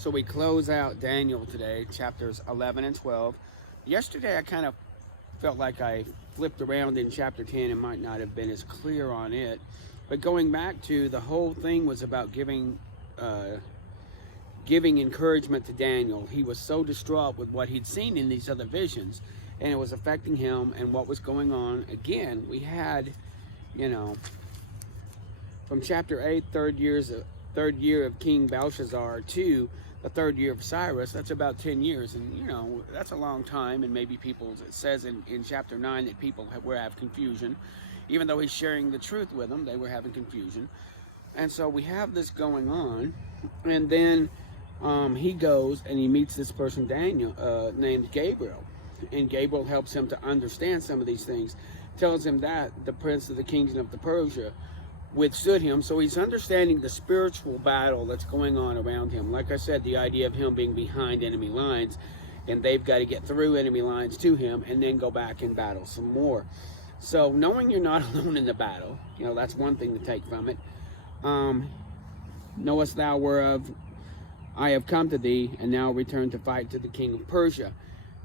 So we close out Daniel today, chapters 11 and 12. Yesterday I kind of felt like I flipped around in chapter 10 and might not have been as clear on it. But going back to the whole thing was about giving encouragement to Daniel. He was so distraught with what he'd seen in these other visions, and it was affecting him and what was going on. Again, we had, from chapter 8, third year of King Belshazzar, to the third year of Cyrus. That's about 10 years, and that's a long time. And maybe people, it says in chapter 9 that people were having confusion, even though he's sharing the truth with them, they were having confusion. And so we have this going on, and then he goes and he meets this person, Daniel, named Gabriel, and Gabriel helps him to understand some of these things, tells him that the prince of the kingdom of the Persia withstood him. So he's understanding the spiritual battle that's going on around him. Like I said, the idea of him being behind enemy lines, and they've got to get through enemy lines to him and then go back and battle some more. So knowing you're not alone in the battle, that's one thing to take from it. Knowest thou whereof I have come to thee, and now return to fight to the king of Persia.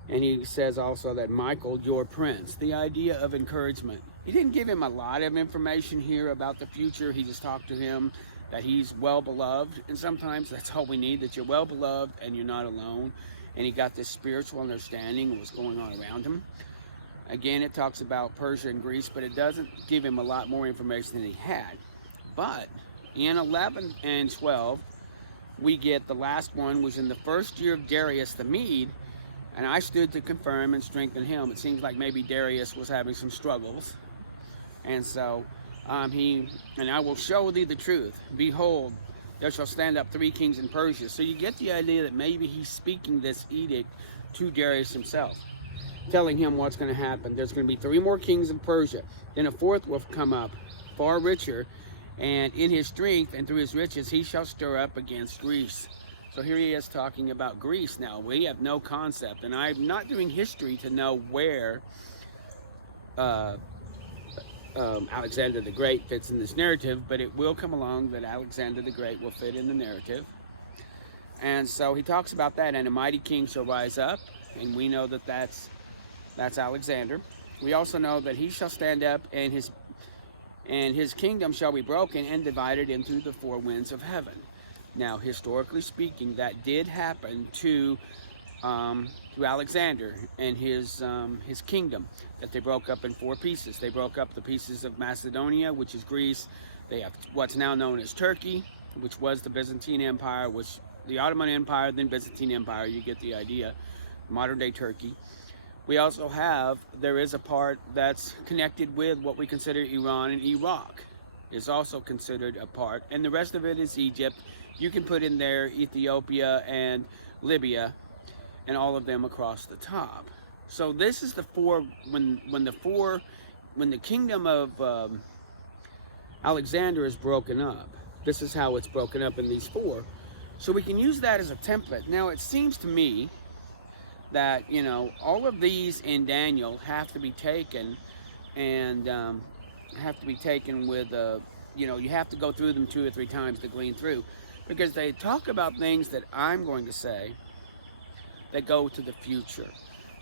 And he says also that Michael, your prince. The idea of encouragement. He didn't give him a lot of information here about the future. He just talked to him that he's well beloved. And sometimes that's all we need, that you're well beloved and you're not alone. And he got this spiritual understanding of what's going on around him. Again, it talks about Persia and Greece, but it doesn't give him a lot more information than he had. But in 11 and 12, we get the last one was in the first year of Darius the Mede, and I stood to confirm and strengthen him. It seems like maybe Darius was having some struggles. And so and I will show thee the truth. Behold, there shall stand up 3 kings in Persia. So you get the idea that maybe he's speaking this edict to Darius himself, telling him what's going to happen. There's going to be 3 more kings of Persia. Then a 4th will come up, far richer, and in his strength and through his riches he shall stir up against Greece. So here he is talking about Greece now. We have no concept, and I'm not doing history to know where Alexander the Great fits in this narrative, but it will come along that Alexander the Great will fit in the narrative. And so he talks about that, and a mighty king shall rise up, and we know that that's Alexander. We also know that he shall stand up, and his kingdom shall be broken and divided into the 4 winds of heaven. Now, historically speaking, that did happen to Alexander and his kingdom, that they broke up in 4 pieces. They broke up the pieces of Macedonia, which is Greece. They have what's now known as Turkey, which was the Byzantine Empire, which the Ottoman Empire, then Byzantine Empire. You get the idea. Modern day Turkey. We also have, there is a part that's connected with what we consider Iran and Iraq. Is also considered a part, and the rest of it is Egypt. You can put in there Ethiopia and Libya, and all of them across the top. So this is the 4 when the kingdom of Alexander is broken up. This is how it's broken up in these 4. So we can use that as a template. Now it seems to me that all of these in Daniel have to be taken, and have to be taken with you have to go through them 2 or 3 times to glean through, because they talk about things that I'm going to say that go to the future.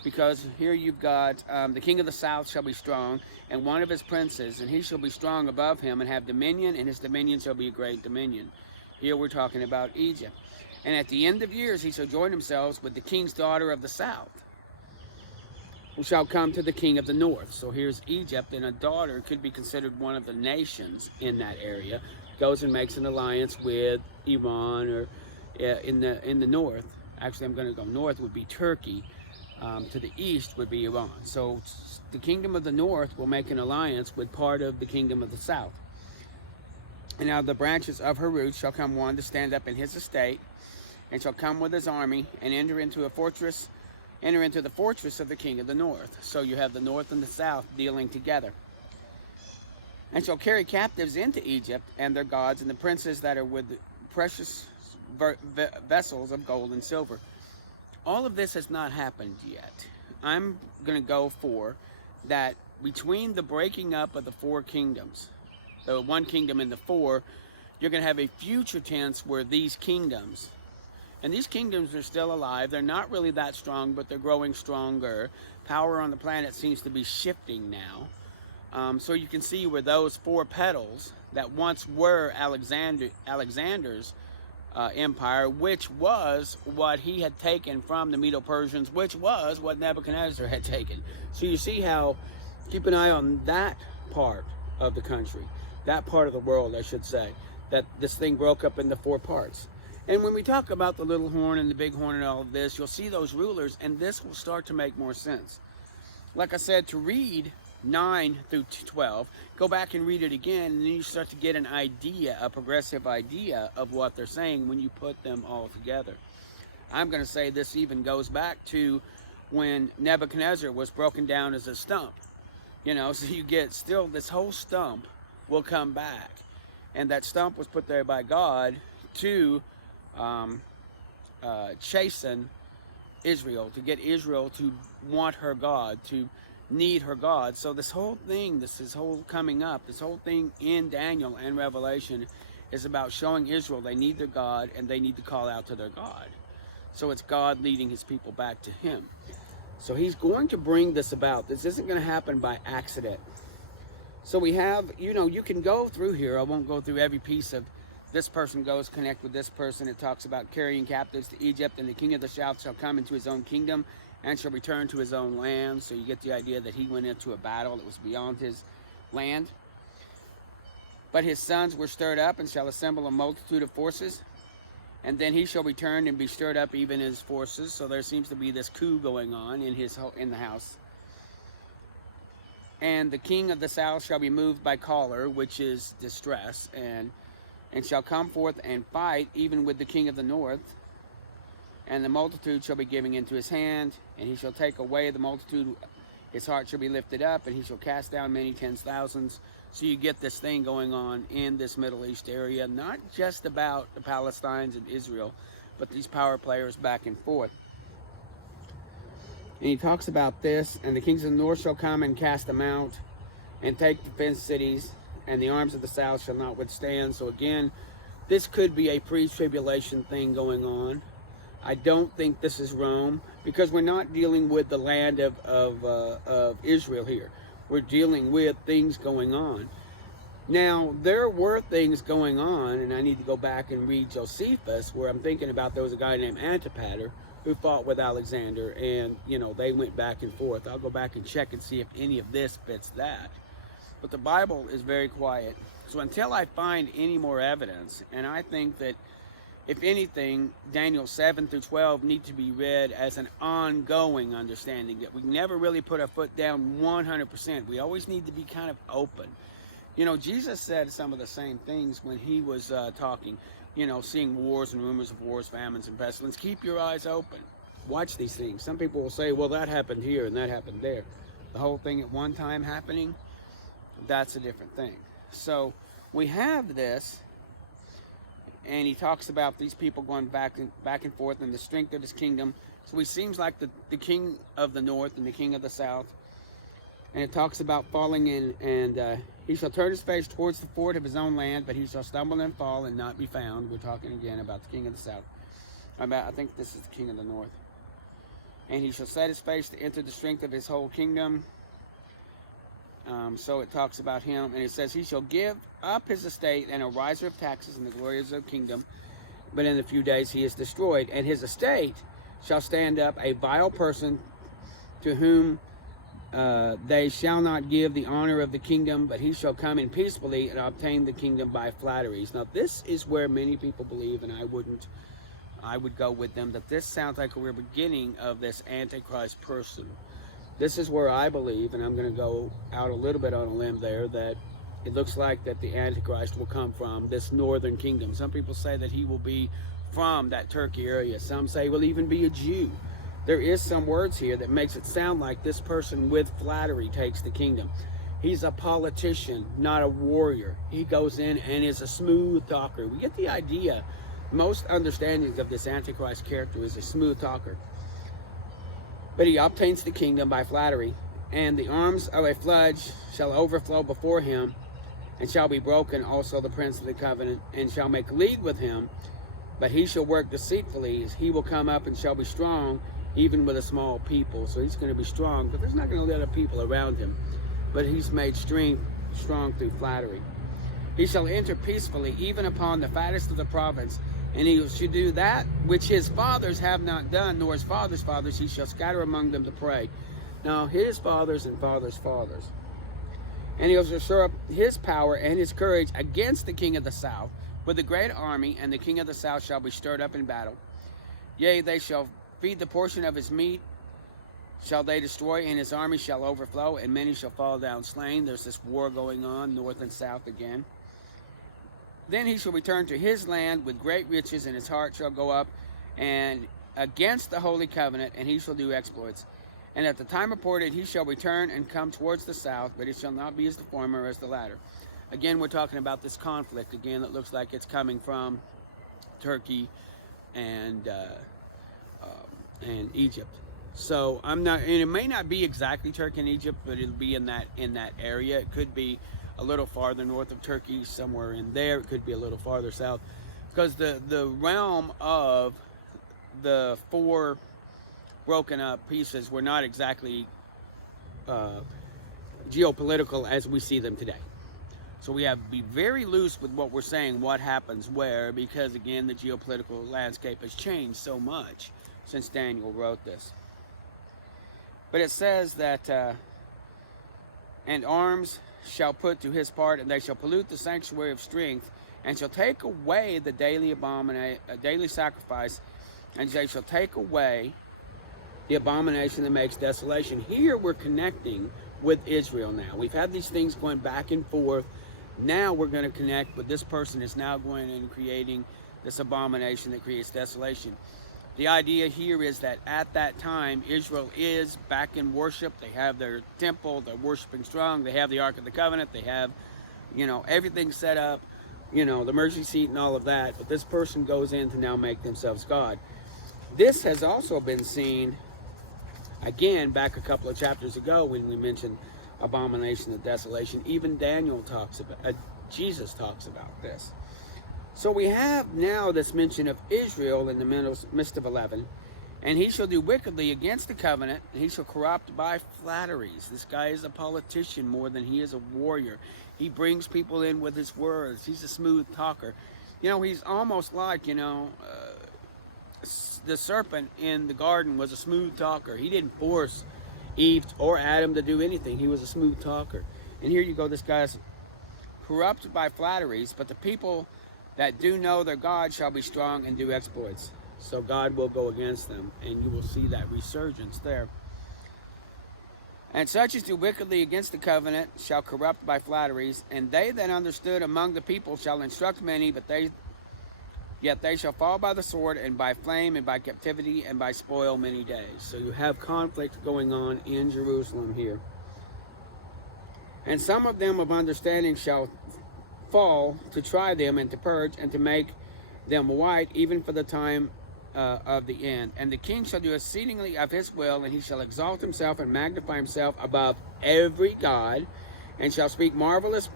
Because here you've got the king of the south shall be strong, and one of his princes, and he shall be strong above him, and have dominion, and his dominion shall be a great dominion. Here we're talking about Egypt. And at the end of years he shall join himself with the king's daughter of the south, who shall come to the king of the north. So here's Egypt, and a daughter could be considered one of the nations in that area, goes and makes an alliance with Iran, or in the north. Actually, I'm going to go north would be Turkey. To the east would be Iran. So the kingdom of the north will make an alliance with part of the kingdom of the south. And now the branches of her roots shall come one to stand up in his estate, and shall come with his army, and enter into the fortress of the king of the north. So you have the north and the south dealing together. And shall carry captives into Egypt, and their gods, and the princes that are with precious vessels of gold and silver. All of this has not happened yet. I'm going to go for that between the breaking up of the 4 kingdoms, the 1 kingdom and the 4, you're going to have a future tense where these kingdoms And these kingdoms are still alive. They're not really that strong, but they're growing stronger. Power on the planet seems to be shifting now. So you can see where those 4 petals that once were Alexander's empire, which was what he had taken from the Medo-Persians, which was what Nebuchadnezzar had taken. So you see how, keep an eye on that part of the country, that part of the world, I should say, that this thing broke up into 4 parts. And when we talk about the little horn and the big horn and all of this, you'll see those rulers, and this will start to make more sense. Like I said, to read 9 through 12, go back and read it again, and then you start to get an idea, a progressive idea of what they're saying when you put them all together. I'm going to say this even goes back to when Nebuchadnezzar was broken down as a stump. You know, so you get still this whole stump will come back. And that stump was put there by God to chasten Israel, to get Israel to want her God, to need her God. So this whole thing, this whole coming up, this whole thing in Daniel and Revelation is about showing Israel they need their God and they need to call out to their God. So it's God leading his people back to him. So he's going to bring this about. This isn't going to happen by accident. So we have, you know, you can go through here. I won't go through every piece of this person goes connect with this person. It talks about carrying captives to Egypt, and the king of the south shall come into his own kingdom and shall return to his own land. So you get the idea that he went into a battle that was beyond his land. But his sons were stirred up and shall assemble a multitude of forces. And then he shall return and be stirred up even his forces. So there seems to be this coup going on in the house. And the king of the south shall be moved by choler, which is distress, and shall come forth and fight even with the king of the north. And the multitude shall be given into his hand, and he shall take away the multitude. His heart shall be lifted up, and he shall cast down many 10,000s. So you get this thing going on in this Middle East area, not just about the Palestinians and Israel, but these power players back and forth. And he talks about this, and the kings of the north shall come and cast them out and take the fenced cities, and the arms of the south shall not withstand. So again, this could be a pre-tribulation thing going on. I don't think this is Rome, because we're not dealing with the land of Israel here. We're dealing with things going on. Now, there were things going on, and I need to go back and read Josephus, where I'm thinking about there was a guy named Antipater who fought with Alexander, and, you know, they went back and forth. I'll go back and check and see if any of this fits that. But the Bible is very quiet. So until I find any more evidence, and I think that, if anything, Daniel 7 through 12 need to be read as an ongoing understanding, that we never really put our foot down 100%. We always need to be kind of open. You know, Jesus said some of the same things when he was talking, you know, seeing wars and rumors of wars, famines, and pestilence. Keep your eyes open. Watch these things. Some people will say, well, that happened here and that happened there. The whole thing at one time happening, that's a different thing. So we have this, and he talks about these people going back and forth and the strength of his kingdom. So he seems like the king of the north and the king of the south. And it talks about falling in, and he shall turn his face towards the fort of his own land, but he shall stumble and fall and not be found. We're talking again about the king of the south. I think this is the king of the north. And he shall set his face to enter the strength of his whole kingdom. So it talks about him, and it says, he shall give up his estate and a riser of taxes and the glories of the kingdom, but in a few days he is destroyed. And his estate shall stand up a vile person, to whom they shall not give the honor of the kingdom, but he shall come in peacefully and obtain the kingdom by flatteries. Now this is where many people believe, and I would go with them, that this sounds like we're beginning of this Antichrist person. This is where I believe, and I'm going to go out a little bit on a limb there, that it looks like that the Antichrist will come from this northern kingdom. Some people say that he will be from that Turkey area. Some say he will even be a Jew. There is some words here that makes it sound like this person with flattery takes the kingdom. He's a politician, not a warrior. He goes in and is a smooth talker. We get the idea. Most understandings of this Antichrist character is a smooth talker. But he obtains the kingdom by flattery, and the arms of a flood shall overflow before him, and shall be broken also the prince of the covenant, and shall make league with him, But he shall work deceitfully. He will come up and shall be strong, even with a small people. So he's going to be strong, but there's not going to be other people around him. But he's made strong through flattery. He shall enter peacefully, even upon the fattest of the province. And he shall do that which his fathers have not done, nor his fathers' fathers. He shall scatter among them the prey. Now, his fathers and fathers' fathers. And he will stir up his power and his courage against the king of the south with a great army, and the king of the south shall be stirred up in battle. Yea, they shall feed the portion of his meat, shall they destroy, and his army shall overflow, and many shall fall down slain. There's this war going on, north and south again. Then he shall return to his land with great riches, and his heart shall go up and against the holy covenant, and he shall do exploits. And at the time appointed he shall return and come towards the south, but it shall not be as the former as the latter. Again, we're talking about this conflict again that looks like it's coming from Turkey and Egypt. So I'm not, and it may not be exactly Turkey and Egypt, but it'll be in that area. It could be a little farther north of Turkey, somewhere in there. It could be a little farther south, because the realm of the four broken up pieces were not exactly geopolitical as we see them today. So we have to be very loose with what we're saying, what happens where, because again, the geopolitical landscape has changed so much since Daniel wrote this. But it says that, and arms shall put to his part, and they shall pollute the sanctuary of strength, and shall take away the daily sacrifice, and they shall take away the abomination that makes desolation. Here we're connecting with Israel now. We've had these things going back and forth. Now we're going to connect, but this person is now going and creating this abomination that creates desolation. The idea here is that at that time, Israel is back in worship. They have their temple, they're worshiping strong, they have the Ark of the Covenant, they have, everything set up, the mercy seat and all of that. But this person goes in to now make themselves God. This has also been seen, again, back a couple of chapters ago when we mentioned abomination of desolation. Even Daniel talks about, Jesus talks about this. So we have now this mention of Israel in the midst of 11. And he shall do wickedly against the covenant, and he shall corrupt by flatteries. This guy is a politician more than he is a warrior. He brings people in with his words. He's a smooth talker. He's almost like, the serpent in the garden was a smooth talker. He didn't force Eve or Adam to do anything. He was a smooth talker. And here you go, this guy's corrupted by flatteries, but the people that do know their God shall be strong and do exploits. So God will go against them, and you will see that resurgence there. And such as do wickedly against the covenant shall corrupt by flatteries, and they that understood among the people shall instruct many, yet they shall fall by the sword, and by flame, and by captivity, and by spoil many days. So you have conflict going on in Jerusalem here. And some of them of understanding shall fall to try them, and to purge, and to make them white, even for the time of the end. And the king shall do exceedingly of his will, and he shall exalt himself and magnify himself above every god, and shall speak marvelous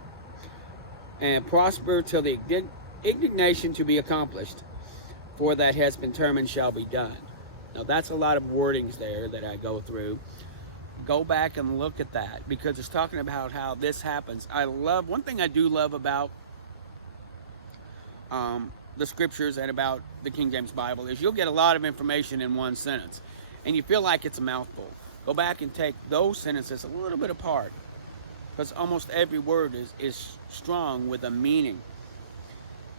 and prosper till the indignation to be accomplished, for that has been determined shall be done. Now that's a lot of wordings there that I go through. Go back and look at that, because it's talking about how this happens. One thing I do love about the scriptures and about the King James Bible is you'll get a lot of information in one sentence, and you feel like it's a mouthful. Go back and take those sentences a little bit apart, because almost every word is strong with a meaning.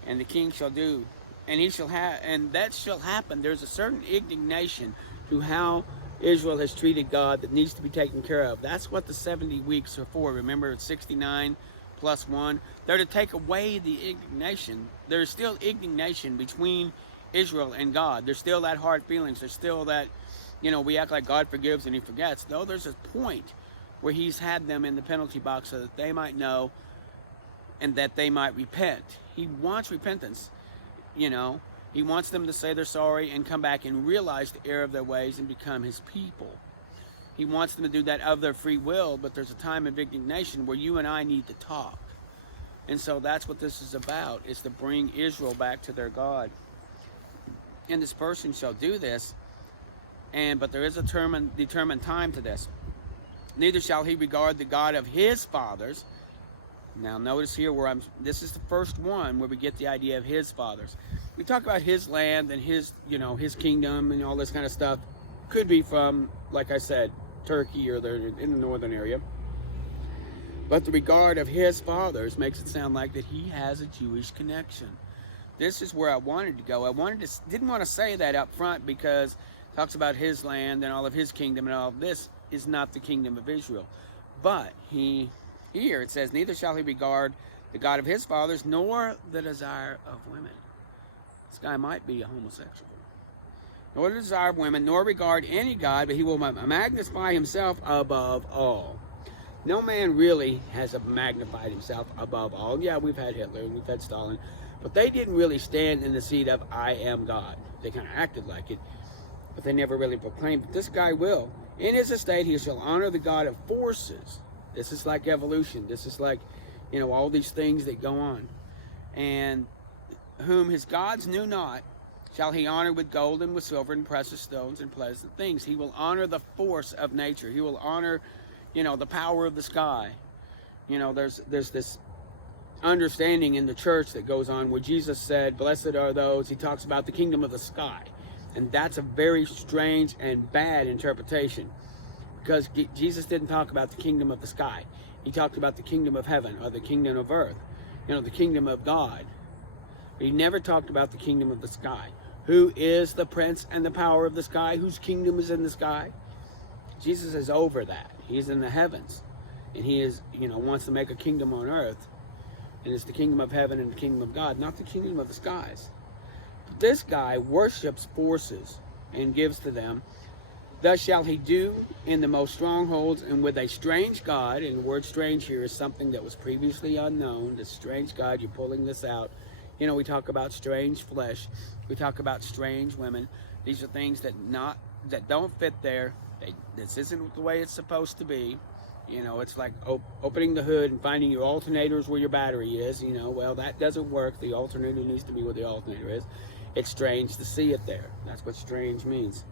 And the king shall do, and he shall have, and that shall happen. There's a certain indignation to how Israel has treated God that needs to be taken care of. That's what the 70 weeks are for. Remember, it's 69 plus 1. They're to take away the indignation. There's still indignation between Israel and God. There's still that hard feelings. There's still that, we act like God forgives and he forgets. No, there's a point where he's had them in the penalty box so that they might know and that they might repent. He wants repentance, He wants them to say they're sorry and come back and realize the error of their ways and become his people. He wants them to do that of their free will, but there's a time of indignation where you and I need to talk. And so that's what this is about, is to bring Israel back to their God. and this person shall do this, but there is a determined time to this. Neither shall he regard the God of his fathers. Now notice here where this is the first one where we get the idea of his fathers. We talk about his land and his kingdom and all this kind of stuff. Could be from, like I said, Turkey or in the northern area. But the regard of his fathers makes it sound like that he has a Jewish connection. This is where I wanted to go. Didn't want to say that up front because it talks about his land and all of his kingdom and all of this is not the kingdom of Israel. But here it says, neither shall he regard the God of his fathers, nor the desire of women. This guy might be a homosexual. Nor the desire of women, nor regard any God, but he will magnify himself above all. No man really has magnified himself above all. Yeah, we've had Hitler, we've had Stalin, but they didn't really stand in the seat of I am God. They kind of acted like it, but they never really proclaimed. But this guy will. In his estate he shall honor the God of forces. This is like evolution. This is like, all these things that go on. And whom his gods knew not, shall he honor with gold and with silver and precious stones and pleasant things. He will honor the force of nature. He will honor, the power of the sky. There's this understanding in the church that goes on where Jesus said, blessed are those, he talks about the kingdom of the sky. And that's a very strange and bad interpretation, because Jesus didn't talk about the kingdom of the sky. He talked about the kingdom of heaven or the kingdom of earth, the kingdom of God. But he never talked about the kingdom of the sky. Who is the prince and the power of the sky? Whose kingdom is in the sky? Jesus is over that. He's in the heavens. And he is, wants to make a kingdom on earth. And it's the kingdom of heaven and the kingdom of God, not the kingdom of the skies. But this guy worships forces and gives to them. Thus shall he do in the most strongholds and with a strange God. And the word strange here is something that was previously unknown. The strange God, you're pulling this out. We talk about strange flesh. We talk about strange women. These are things that don't fit there. This isn't the way it's supposed to be. It's like opening the hood and finding your alternators where your battery is. Well, that doesn't work. The alternator needs to be where the alternator is. It's strange to see it there. That's what strange means.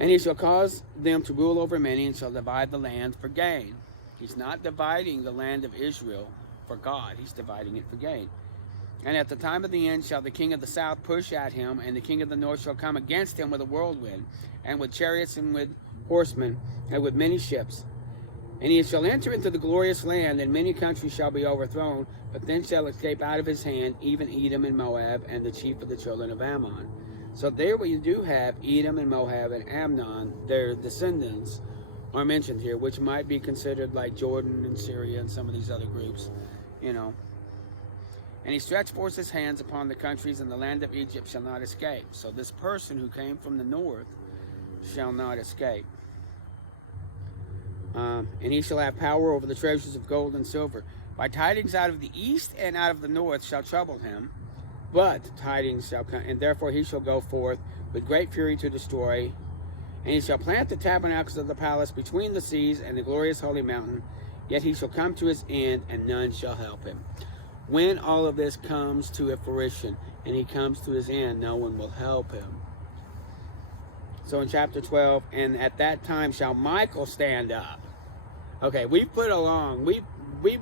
And he shall cause them to rule over many and shall divide the land for gain. He's not dividing the land of Israel for God. He's dividing it for gain. And at the time of the end shall the king of the south push at him, and the king of the north shall come against him with a whirlwind, and with chariots, and with horsemen, and with many ships. And he shall enter into the glorious land, and many countries shall be overthrown, but then shall escape out of his hand, even Edom and Moab, and the chief of the children of Ammon. So there we do have Edom and Moab and Ammon, their descendants are mentioned here, which might be considered like Jordan and Syria and some of these other groups, And he stretched forth his hands upon the countries, and the land of Egypt shall not escape. So this person who came from the north shall not escape. And he shall have power over the treasures of gold and silver. By tidings out of the east and out of the north shall trouble him, but tidings shall come, and therefore he shall go forth with great fury to destroy. And he shall plant the tabernacles of the palace between the seas and the glorious holy mountain. Yet he shall come to his end, and none shall help him. When all of this comes to a fruition and he comes to his end, no one will help him. So in chapter 12, and at that time shall Michael stand up. Okay, we've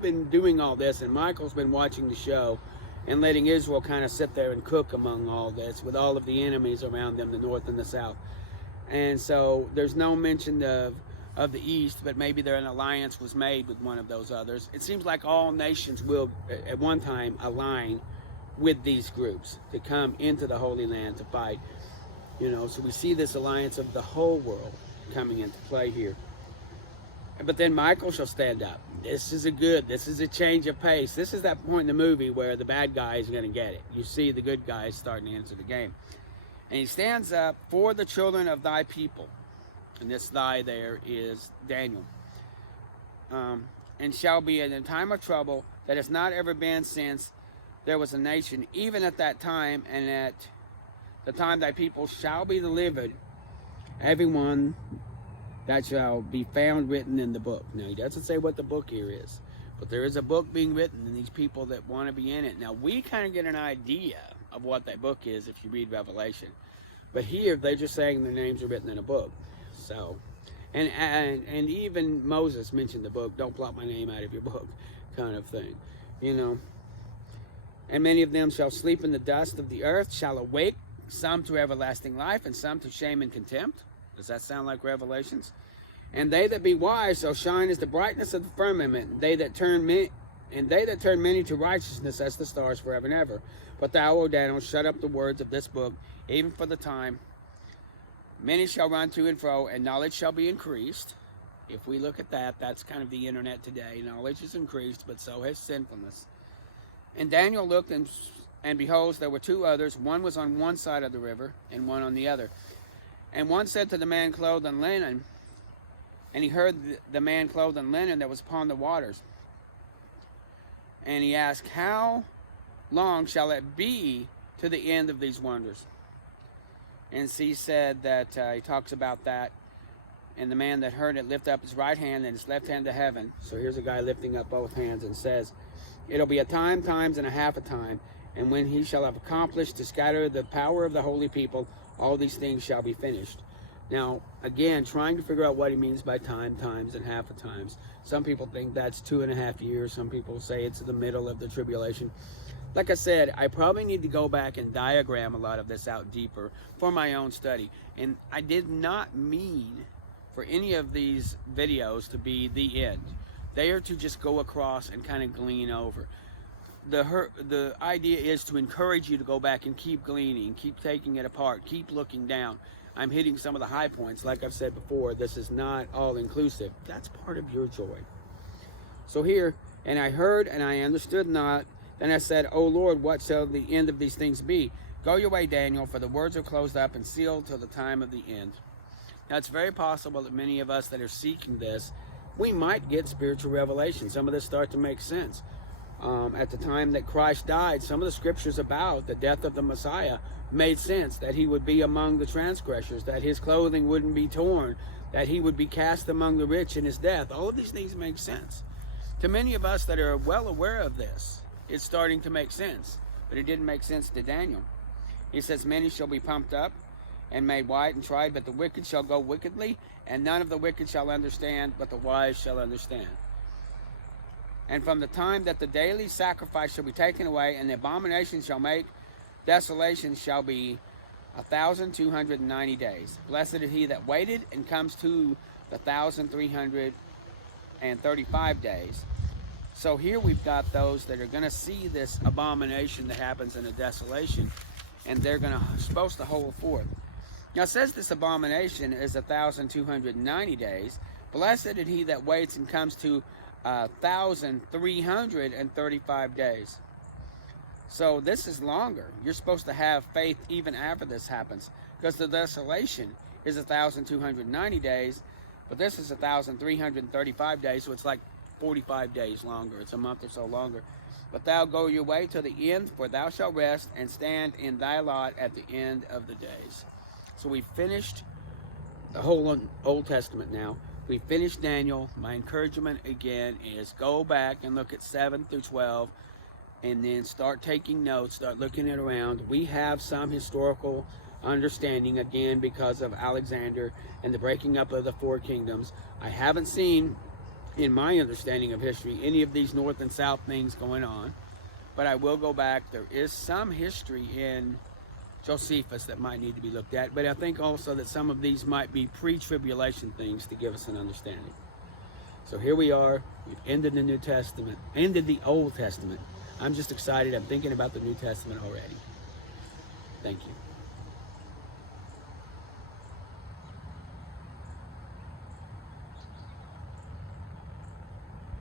been doing all this, and Michael's been watching the show and letting Israel kind of sit there and cook among all this with all of the enemies around them, the north and the south. And so there's no mention of the east, but maybe an alliance was made with one of those others. It seems like all nations will at one time align with these groups to come into the Holy Land to fight. So we see this alliance of the whole world coming into play here. But then Michael shall stand up. This is a change of pace. This is that point in the movie where the bad guy is going to get it. You see the good guys starting to enter the game. And he stands up for the children of thy people. And this thy there is Daniel. And shall be in a time of trouble that has not ever been since there was a nation, even at that time, and at the time thy people shall be delivered, everyone that shall be found written in the book. Now, he doesn't say what the book here is, but there is a book being written, and these people that want to be in it. Now, we kind of get an idea of what that book is if you read Revelation. But here, they're just saying their names are written in a book. So, and even Moses mentioned the book, don't blot my name out of your book, kind of thing, you know. And many of them shall sleep in the dust of the earth, shall awake, some to everlasting life, and some to shame and contempt. Does that sound like Revelations? And they that be wise shall shine as the brightness of the firmament, and they that turn many to righteousness as the stars forever and ever. But thou, O Daniel, shut up the words of this book, even for the time. Many shall run to and fro, and knowledge shall be increased. If we look at that, that's kind of the internet today. Knowledge is increased, but so has sinfulness. And Daniel looked, and behold, there were two others. One was on one side of the river, and one on the other. And one said to the man clothed in linen, and he heard the man clothed in linen that was upon the waters. And he asked, how long shall it be to the end of these wonders? And he said that, he talks about that. And the man that heard it lifted up his right hand and his left hand to heaven. So here's a guy lifting up both hands and says, it'll be a time, times, and a half a time. And when he shall have accomplished to scatter the power of the holy people, all these things shall be finished. Now, again, trying to figure out what he means by time, times, and half a times. Some people think that's 2.5 years. Some people say it's the middle of the tribulation. Like I said, I probably need to go back and diagram a lot of this out deeper for my own study. And I did not mean for any of these videos to be the end. They are to just go across and kind of glean over. The idea is to encourage you to go back and keep gleaning, keep taking it apart, keep looking down. I'm hitting some of the high points. Like I've said before, this is not all inclusive. That's part of your joy. So here, and I heard and I understood not. Then I said, O Lord, what shall the end of these things be? Go your way, Daniel, for the words are closed up and sealed till the time of the end. Now, it's very possible that many of us that are seeking this, we might get spiritual revelation. Some of this start to make sense. At the time that Christ died, some of the scriptures about the death of the Messiah made sense, that he would be among the transgressors, that his clothing wouldn't be torn, that he would be cast among the rich in his death. All of these things make sense. To many of us that are well aware of this, it's starting to make sense, but it didn't make sense to Daniel. He says, many shall be pumped up and made white and tried, but the wicked shall go wickedly, and none of the wicked shall understand, but the wise shall understand. And from the time that the daily sacrifice shall be taken away, and the abomination shall make desolation, shall be 1,290 days. Blessed is he that waited and comes to the 1,335 days. So here we've got those that are going to see this abomination that happens in the desolation, and they're supposed to hold forth. Now it says this abomination is 1,290 days. Blessed is he that waits and comes to 1,335 days. So this is longer. You're supposed to have faith even after this happens, because the desolation is 1,290 days, but this is 1,335 days, so it's like 45 days longer. It's a month or so longer. But thou go your way to the end, for thou shalt rest and stand in thy lot at the end of the days. So we finished the whole Old Testament now. We finished Daniel. My encouragement again is go back and look at 7 through 12 and then start taking notes, start looking it around. We have some historical understanding again because of Alexander and the breaking up of the 4 kingdoms. I haven't seen, in my understanding of history, any of these north and south things going on, but I will go back. There is some history in Josephus that might need to be looked at, but I think also that some of these might be pre-tribulation things to give us an understanding. So here we are. We've ended the New Testament, ended the Old Testament. I'm just excited. I'm thinking about the New Testament already. Thank you.